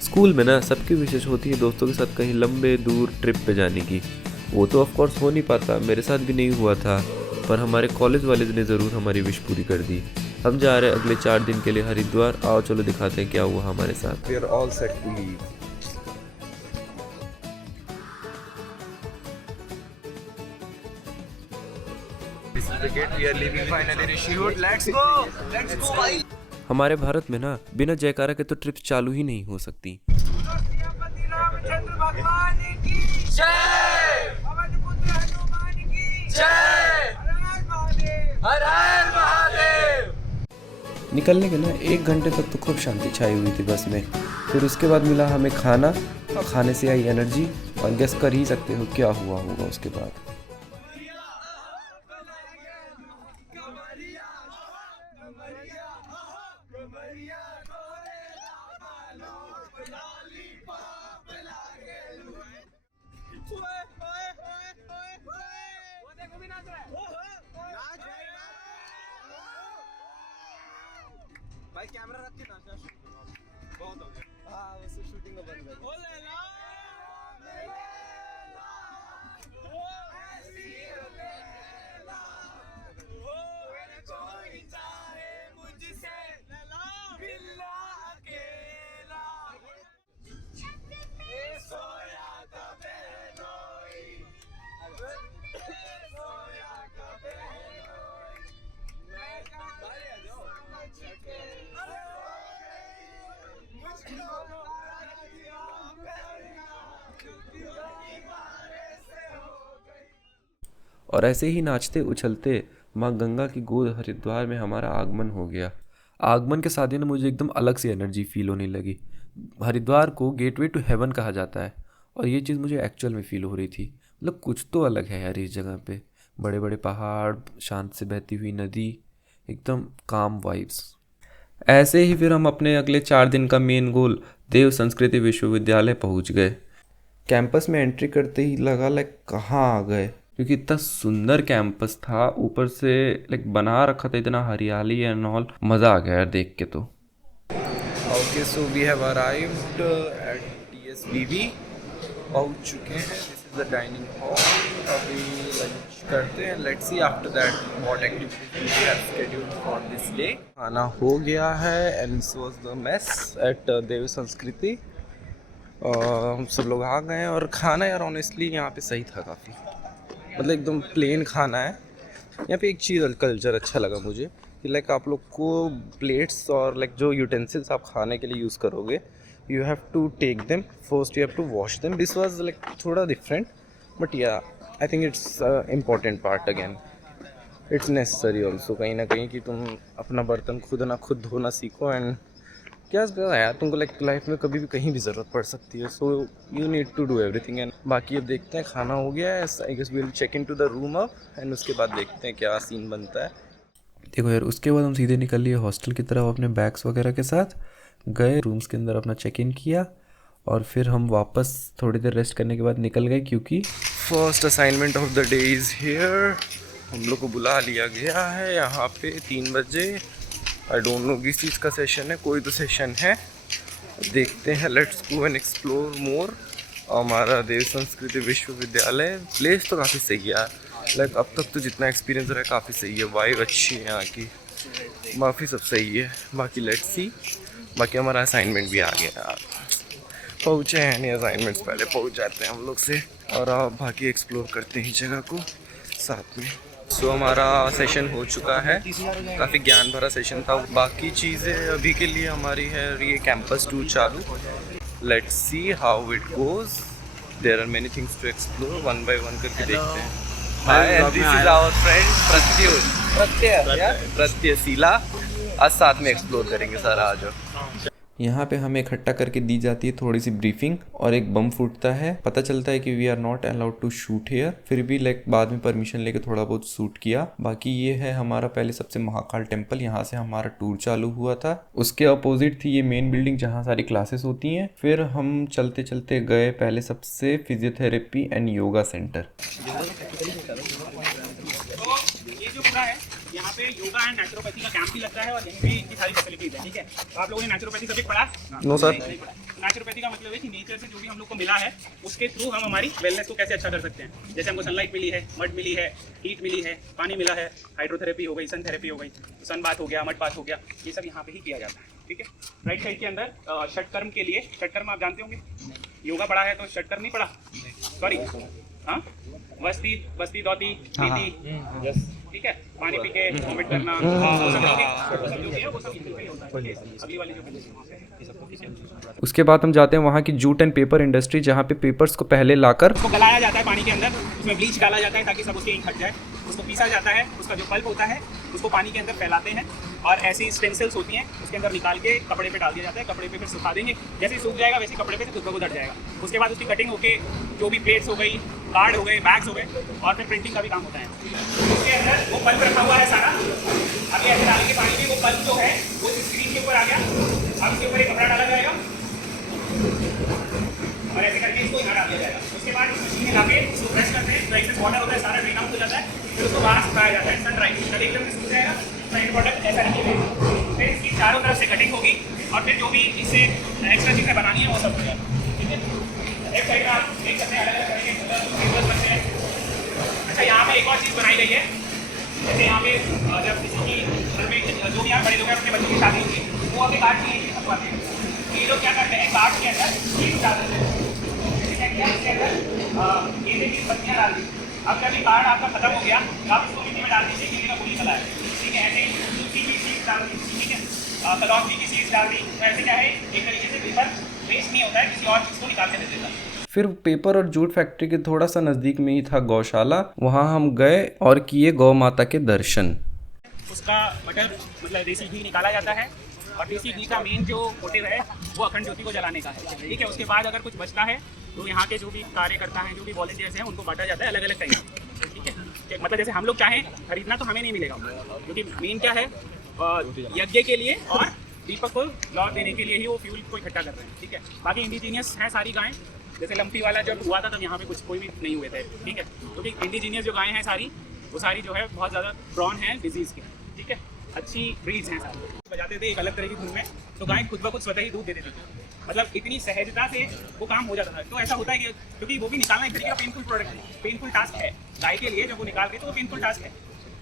School में ना सबकी विशेष होती है दोस्तों के साथ कहीं लंबे दूर ट्रिप पे जाने की। वो तो ऑफ कोर्स हो नहीं पाता, मेरे साथ भी नहीं हुआ था, पर हमारे कॉलेज वाले ने ज़रूर हमारी विश पूरी कर दी। हम जा रहे हैं अगले 4 दिन के लिए हरिद्वार। आओ चलो दिखाते हैं क्या हुआ हमारे साथ। We are all set to leave. This is the gate. We are leaving finally. Rishihut, let's go. Let's go, bhai. हमारे भारत में ना बिना जयकारा के तो ट्रिप चालू ही नहीं हो सकती। निकलने के ना 1 घंटे तक तो खूब शांति छाई हुई थी बस में। फिर उसके बाद मिला हमें खाना, और खाने से आई एनर्जी, और गेस कर ही सकते हो क्या हुआ होगा उसके बाद। भाई कैमरा रख के नाचना बहुत हो गया। हाँ वैसे शूटिंग का बंद कर। और ऐसे ही नाचते उछलते माँ गंगा की गोद हरिद्वार में हमारा आगमन हो गया। आगमन के साथ ही ना मुझे एकदम अलग सी एनर्जी फील होने लगी। हरिद्वार को गेटवे टू हेवन कहा जाता है, और ये चीज़ मुझे एक्चुअल में फील हो रही थी। मतलब कुछ तो अलग है यार इस जगह पे। बड़े बड़े पहाड़, शांत से बहती हुई नदी, एकदम काम वाइब्स। ऐसे ही फिर हम अपने अगले 4 दिन का मेन गोल देव संस्कृति विश्वविद्यालय पहुंच गए। कैंपस में एंट्री करते ही लगा लाइक कहाँ आ गए, क्योंकि इतना सुंदर कैंपस था, ऊपर से लाइक बना रखा था, इतना हरियाली एंड ऑल। मज़ा आ गया यार देख के तो। Okay, so we have arrived at TSBB. पहुंच चुके हैं। This is the dining hall. अभी लंच करते हैं। Let's see after that what activities we have scheduled for this day. खाना हो गया है and this was the mess at देव संस्कृति। हम सब लोग आ गए हैं और खाना यार ऑनेस्टली यहाँ पे सही था काफ़ी। मतलब एकदम प्लेन खाना है। यहाँ पे एक चीज़ कल्चर अच्छा लगा मुझे कि लाइक आप लोग को प्लेट्स और लाइक जो यूटेंसिल्स आप खाने के लिए यूज़ करोगे, you have to take them first, you have to wash them. This was like थोड़ा different, but yeah I think it's important part. Again it's necessary also कहीं ना कहीं कि तुम अपना बर्तन खुद धोना सीखो। एंड क्या यार तुमको लाइक लाइफ में कभी भी कहीं भी ज़रूरत पड़ सकती है, so you need to do everything. And बाकी अब देखते हैं, खाना हो गया है, I guess we will check in to the room अब, एंड उसके बाद देखते हैं क्या सीन बनता है। देखो यार, उसके बाद हम सीधे निकल लिए हॉस्टल की तरफ अपने बैग्स वगैरह के साथ। गए रूम्स के अंदर, अपना चेक इन किया, और फिर हम वापस थोड़ी देर रेस्ट करने के बाद निकल गए, क्योंकि first assignment of the day is here. हम लोग को बुला लिया गया है यहाँ पे 3 बजे। आई डोंट नो किस चीज़ का सेशन है, कोई तो सेशन है, देखते हैं। Let's go and explore more. हमारा देव संस्कृति विश्वविद्यालय प्लेस तो काफ़ी सही है यार। लाइक अब तक तो जितना एक्सपीरियंस रहा है काफ़ी सही है, वाइब अच्छी है यहाँ की, काफ़ी सब सही है। बाकी लेट्स सी। बाकी हमारा असाइनमेंट भी आ गया यार, पहुँचे हैं नहीं, असाइनमेंट्स पहले पहुँच जाते हैं हम लोग से, और आप बाकी एक्सप्लोर करते हैं जगह को साथ में। सो हमारा सेशन हो चुका है, काफ़ी ज्ञान भरा सेशन था। बाकी चीज़ें अभी के लिए हमारी है ये कैंपस टूर चालू। Let's see how it goes. There are many things to explore, one by one करके देखते हैं। Hi, and this is our friend Pratyashila. आज साथ में एक्सप्लोर करेंगे सारा। आज यहाँ पे हमें इकट्ठा करके दी जाती है थोड़ी सी ब्रीफिंग, और एक बम फूटता है, पता चलता है कि we are not allowed to shoot here. फिर भी लाइक बाद में परमिशन लेके थोड़ा बहुत शूट किया। बाकी ये है हमारा पहले सबसे महाकाल टेम्पल, यहाँ से हमारा टूर चालू हुआ था। उसके अपोजिट थी ये मेन बिल्डिंग जहाँ सारी क्लासेस होती हैं। फिर हम चलते चलते गए पहले सबसे फिजियोथेरेपी एंड योगा सेंटर। ये जो पूरा है यहाँ पे योगा एंड नेचुरोपैथी का कैंप भी लगता है, और यहीं भी इनकी सारी फैसिलिटीज है। ठीक है, आप लोगों ने नेचुरोपैथी सब्जेक्ट पढ़ा? No sir. नेचुरोपैथी का मतलब है कि नेचर से जो भी हम लोग को मिला है उसके थ्रू हम हमारी वेलनेस को कैसे अच्छा कर सकते हैं। जैसे हमको सनलाइट मिली है, मड मिली है, हीट मिली है, पानी मिला है, हाइड्रोथेरेपी हो गई, सन थेरेपी हो गई, सन बाथ हो गया, मड बाथ हो गया, ये सब यहाँ पे ही किया जाता है। ठीक है। राइट साइड के अंदर षटकर्म के लिए, षटकर्म आप जानते होंगे, योगा पढ़ा है तो षटकर्म नहीं पढ़ा, सॉरी, हाँ, वस्ती वस्ती दौती नीति, ठीक है, पानी पी के वोमिट करना, वो सब जो भी है वो सब इसी पे ही होता है। अगली वाली जो उसके बाद हम जाते हैं वहाँ की जूट एंड पेपर इंडस्ट्री, जहाँ पे पेपर्स को पहले लाकर उसको गलाया जाता है पानी के अंदर, उसमें ब्लीच डाला जाता है ताकि सब उसके इंक हट जाए, उसको पीसा जाता है, उसका जो पल्प होता है उसको पानी के अंदर फैलाते हैं और ऐसी स्टेंसिल्स होती हैं उसके अंदर निकाल के कपड़े पे डाल दिया जाता है, कपड़े पे फिर सुखा देंगे, जैसे ही सूख जाएगा वैसे कपड़े पे से खुद उधर जाएगा। उसके बाद उसकी कटिंग होके जो भी प्लेट्स हो गई, कार्ड हो गए, बैग्स हो गए और फिर प्रिंटिंग का भी काम होता है। उसके अंदर वो पल्प रखा हुआ है सारा, अभी ऐसे डालेंगे पानी में, वो पल्प जो है वो स्क्रीन के ऊपर आ गया, अब इसके ऊपर एक कपड़ा डाला जाएगा और ऐसे करके इसको यहाँ डाल दिया जाएगा। उसके बाद इस मशीन में लाके उसको ब्रश करते हैं, तो एक्सेस वाटर होता है सारा ड्रेन आउट हो जाता है, फिर उसको बाहर सुखाया जाता है सन ड्राइंग, कल एकदम से सूख जाएगा, फाइनल प्रोडक्ट ऐसा निकलेगा। फिर इसकी चारों तरफ से कटिंग होगी और फिर जो भी इससे एक्स्ट्रा चीज़ें बनानी है वो सब हो जाएगा। ठीक है। एक साइड में आप देख सकते हैं अलग अलग तरह के पेपर्स बनते हैं। अच्छा, यहाँ पे एक और चीज़ बनाई गई है, जैसे यहाँ पे जब किसी की घर में जो भी यहाँ बड़े लोग हैं अपने बच्चों की शादी होगी, वो अपने कार्ड की एंट्री छपवाते हैं। ये लोग क्या करते हैं, कार्ड के अंदर ये डाल देते हैं, इसके अंदर ये देखिए पत्तियाँ डाल दी। अब जब ये कार्ड आपका खत्म हो गया तो आप इसको मिट्टी में डाल दीजिए, केले का फूल निकला है, ठीक है। ऐसे ही तुलसी की सीड्स डाल दी, ठीक है, कलौंजी की सीड्स डाल दी, तो ऐसे क्या है एक तरीके से पेपर वेस्ट नहीं होता है, किसी और चीज़ को निकाल के दे देता है। फिर पेपर और जूट फैक्ट्री के थोड़ा सा नज़दीक में ही था गौशाला, वहाँ हम गए और किए गौ माता के दर्शन। उसका बटर मतलब देसी घी निकाला जाता है और देसी घी का मेन जो मोटिव है वो अखंड ज्योति को जलाने का है। ठीक है। उसके बाद अगर कुछ बचता है तो यहाँ के जो भी कार्यकर्ता हैं, जो भी वॉलंटियर्स हैं, उनको बांटा जाता है अलग अलग टाइम। ठीक है। मतलब जैसे हम लोग चाहें खरीदना तो हमें नहीं मिलेगा, क्योंकि मेन क्या है, यज्ञ के लिए और दीपक को लौट देने के लिए ही वो फ्यूल को इकट्ठा कर रहे हैं। ठीक है। बाकी इंडिजीनियस हैं सारी गायें, जैसे लंपी वाला जब हुआ था तब यहाँ पे कुछ कोई भी नहीं हुए थे। ठीक है। क्योंकि इंडिजीनियस जो गायें हैं सारी, वो सारी जो है बहुत ज़्यादा प्रॉन है डिजीज़ की। ठीक है। अच्छी ब्रीड्स हैं सारी। बजाते थे एक अलग तरह की धुन में, तो गाय खुद ब खुद स्वतः ही दूध दे देती थी। मतलब इतनी सहजता से वो काम हो जाता था। तो ऐसा होता है कि क्योंकि वो भी निकालना एक तरीके का पेनफुल प्रोडक्ट है, पेनफुल टास्क है गाय के लिए, जब वो निकाल के तो वो पेनफुल टास्क है।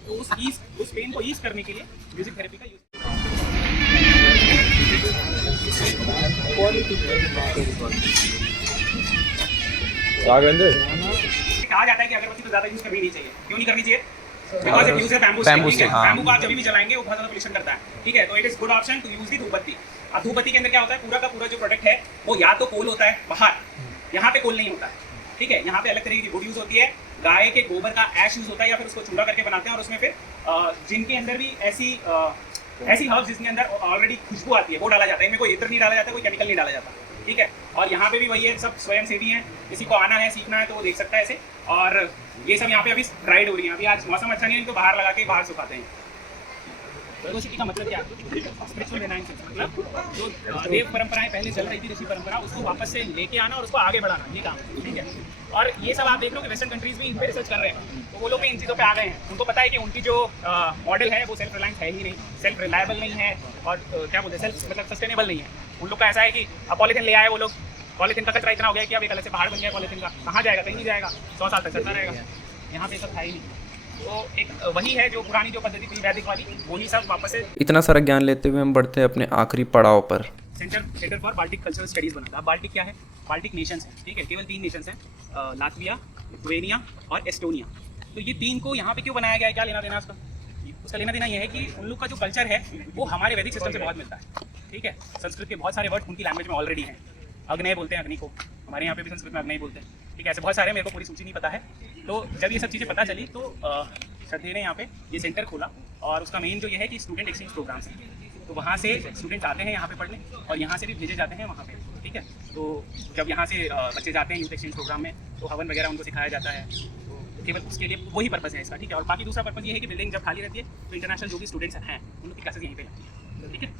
तो उस पेन को ईज करने के लिए म्यूजिक थेरेपी का यूज कहा जाता है कि अगरबत्ती तो ज़्यादा यूज करनी नहीं चाहिए। क्यों नहीं करनी चाहिए? Because it use bamboo stick. Bamboo को आप जब भी जलाएंगे वो बहुत ज़्यादा पोल्यूशन करता है। ठीक है। तो it is good option to use the धूपबत्ती। अब धूपबत्ती के अंदर क्या होता है, पूरा का पूरा जो प्रोडक्ट है वो या तो कोल होता है बाहर, यहाँ पे कोल नहीं होता है। ठीक है। यहाँ पे अलग तरीके की वुड यूज होती है, गाय के गोबर का ऐश यूज होता है, या फिर उसको चूड़ा करके बनाते हैं और उसमें फिर जिनके अंदर भी ऐसी हर्ब्स जिसके अंदर ऑलरेडी खुशबू आती है वो डाला जाता है। इनमें कोई इत्र नहीं डाला जाता, कोई केमिकल नहीं डाला जाता। ठीक है। और यहाँ पे भी वही है, सब स्वयं सेवी हैं, किसी को आना है सीखना है तो वो देख सकता है ऐसे। और ये सब यहाँ पे अभी राइड हो रही है। अभी आज मौसम अच्छा नहीं है तो बाहर लगा के बाहर सुखाते हैं। वेगोसिटी का मतलब क्या है? स्पिरिचुअल रिनाइंस, मतलब जो देव परंपराएं पहले चल रही थी, ऋषि परंपरा, उसको वापस से लेके आना और उसको आगे बढ़ाना, ये काम। ठीक है। और ये सब आप देख लो कि वेस्टर्न कंट्रीज भी इन पे रिसर्च कर रहे हैं, तो वो लोग भी इन चीज़ों पे आ गए हैं। उनको पता है कि उनकी जो मॉडल है वो सेल्फ रिलायंस है ही नहीं, सेल्फ रिलायबल नहीं है, और क्या बोलते हैं, सेल्फ मतलब सस्टेनेबल नहीं है। उन लोग का ऐसा है कि अब पॉलीथिन ले आए वो लोग, पॉलीथिन का कचरा इतना हो गया कि अब एक अलग से पहाड़ बन गया पॉलीथिन का, कहाँ जाएगा? कहीं नहीं जाएगा, 100 साल तक चलता रहेगा। यहाँ पे सब था ही नहीं। तो एक वही है जो पुरानी जो पद्धति थी वैदिक वाली, वही सब वापस से। इतना सारा ज्ञान लेते हुए हम बढ़ते हैं अपने आखिरी पड़ाव पर। Centre for Baltic cultural studies बना था। बाल्टिक क्या है? बाल्टिक नेशंस है। ठीक है। केवल 3 नेशंस हैं, लातविया, लिथुआनिया और एस्टोनिया। तो ये 3 को यहाँ पे क्यों बनाया गया है? क्या लेना देना उसका? उसका लेना देना ये है कि उन लोग का जो कल्चर है वो हमारे वैदिक सिस्टम से बहुत मिलता है। ठीक है। संस्कृत के बहुत सारे वर्ड उनकी लैंग्वेज में ऑलरेडी हैं। अग्नय बोलते हैं अग्नि को, हमारे यहाँ पे भी संस्कृत में अग्नय बोलते हैं। ठीक है। ऐसे बहुत सारे, मेरे को पूरी सूची नहीं पता है। तो जब ये सब चीज़ें पता चली तो श्रद्धेय ने यहाँ पे ये सेंटर खोला, और उसका मेन जो ये है कि स्टूडेंट एक्सचेंज प्रोग्राम्स हैं। तो वहाँ से स्टूडेंट्स आते हैं यहाँ पे पढ़ने, और यहाँ से भी भेजे जाते हैं वहाँ पे। ठीक है। तो जब यहाँ से बच्चे जाते हैं यूथ एक्सचेंज प्रोग्राम में, तो हवन वगैरह उनको सिखाया जाता है। तो केवल उसके लिए वही पर्पज़ है इसका। ठीक है। और बाकी दूसरा पर्पज़ ये है कि बिल्डिंग जब खाली रहती है तो इंटरनेशनल जो भी स्टूडेंट्स हैं उन लोग की क्लासेस यहीं पे लगती है। ठीक है।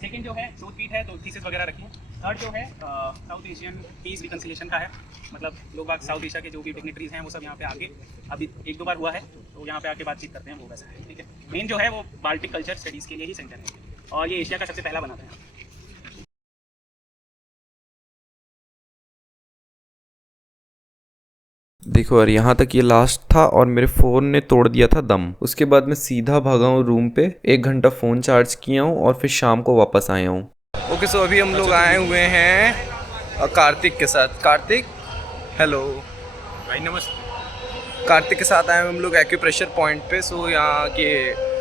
सेकेंड जो है शोधपीठ है, तो थीसिस वगैरह रखी है। थर्ड जो है साउथ एशियन पीस रिकन्सिलेशन का है, मतलब लोग साउथ एशिया के जो भी डिग्नेटरीज हैं वो सब यहाँ पे आके, अभी 1-2 बार हुआ है तो यहाँ पे आके बातचीत करते हैं, वो वैसा है। ठीक है। मेन जो है वो बाल्टिक कल्चर स्टडीज़ के लिए ही सेंटर है, और ये एशिया का सबसे पहला बना था। देखो यार, यहाँ तक ये लास्ट था और मेरे फ़ोन ने तोड़ दिया था दम। उसके बाद मैं सीधा भागा हूँ रूम पे, 1 घंटा फ़ोन चार्ज किया हूँ और फिर शाम को वापस आया हूँ। ओके सो अभी हम लोग आए हुए हैं कार्तिक के साथ। कार्तिक हेलो भाई नमस्ते। कार्तिक के साथ आए हैं हम लोग एक्यूप्रेशर पॉइंट पे। सो यहाँ के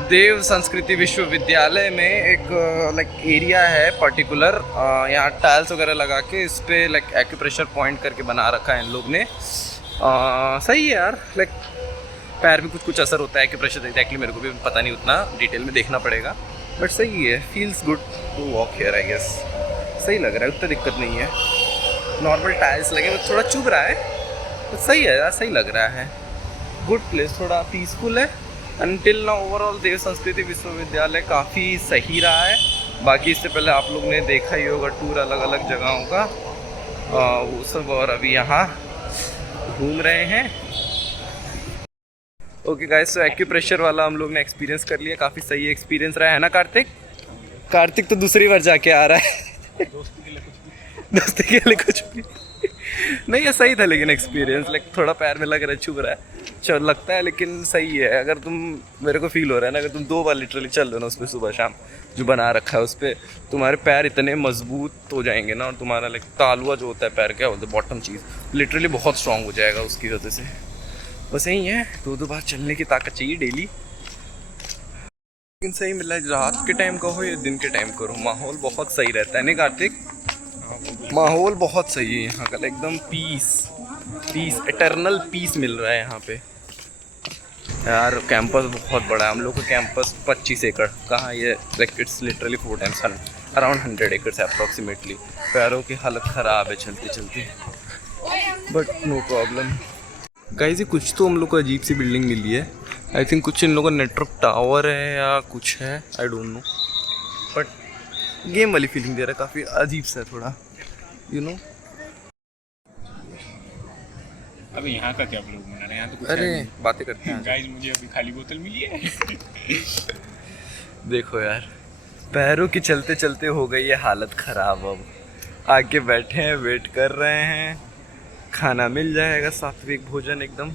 देव संस्कृति विश्वविद्यालय में एक लाइक एरिया है पर्टिकुलर, यहाँ टाइल्स वगैरह लगा के इस पर लाइक एक्यूप्रेशर पॉइंट करके बना रखा है इन लोग ने। सही है यार, लाइक पैर भी कुछ असर होता है एक्यूप्रेशर। एग्जैक्टली मेरे को भी पता नहीं, उतना डिटेल में देखना पड़ेगा, बट सही है, feels good to walk here I guess. सही लग रहा है, उतना दिक्कत नहीं है। नॉर्मल टाइल्स लगे, वो थोड़ा चुभ रहा है, तो सही है यार, सही लग रहा है। गुड प्लेस, थोड़ा पीसफुल है। अनटिल ना ओवरऑल देव संस्कृति विश्वविद्यालय काफ़ी सही रहा है। बाकी इससे पहले आप लोग ने देखा ही होगा टूर अलग अलग जगहों का, वो सब, और अभी यहाँ घूम रहे हैं। ओके गाइस, तो एक्यूप्रेशर वाला हम लोग ने एक्सपीरियंस कर लिया, काफ़ी सही एक्सपीरियंस रहा है ना कार्तिक? कार्तिक तो दूसरी बार जाके आ रहा है दोस्ती के लिए कुछ भी नहीं है, सही था लेकिन एक्सपीरियंस, लाइक थोड़ा पैर में लग रहा है, चुभ रहा है, चल लगता है, लेकिन सही है। अगर तुम, मेरे को फील हो रहा है ना, अगर तुम 2 बार लिटरली चल लो ना उस पर सुबह शाम, जो बना रखा है उस पर, तुम्हारे पैर इतने मजबूत हो जाएंगे ना, और तुम्हारा लाइक तालुआ जो होता है पैर, क्या बोलते हैं, बॉटम चीज़, लिटरली बहुत स्ट्रांग हो जाएगा उसकी वजह से। बस यही है, 2 बार चलने की ताकत चाहिए डेली। लेकिन सही मिला, रात के टाइम का हो या दिन के टाइम करो, माहौल बहुत सही रहता है नहीं कार्तिक? माहौल बहुत सही है यहाँ का, एकदम पीस, एटर्नल पीस मिल रहा है यहाँ पे यार। कैंपस बहुत बड़ा है, हम लोग का कैंपस 25 एकड़, कहाँ ये, like it's literally 4 times, around 100 एकड़ अप्रॉक्सीमेटली। पैरों की हालत ख़राब है चलते चलते, बट नो प्रॉब्लम। गाइस, ये कुछ तो हम लोग को अजीब सी बिल्डिंग मिली है, आई थिंक कुछ इन लोगों का नेटवर्क टावर है या कुछ है, I don't know, but game वाली फीलिंग दे रहा है, काफ़ी अजीब सा है थोड़ा, यू नो। अबे यहाँ का क्या लोग मना रहे हैं, यहाँ तो कुछ अरे है बातें करते हैं। गाइस, मुझे अभी खाली बोतल मिली है देखो यार, पैरों की चलते चलते हो गई है हालत ख़राब। अब आके बैठे हैं, वेट कर रहे हैं, खाना मिल जाएगा, सात्विक भोजन एकदम।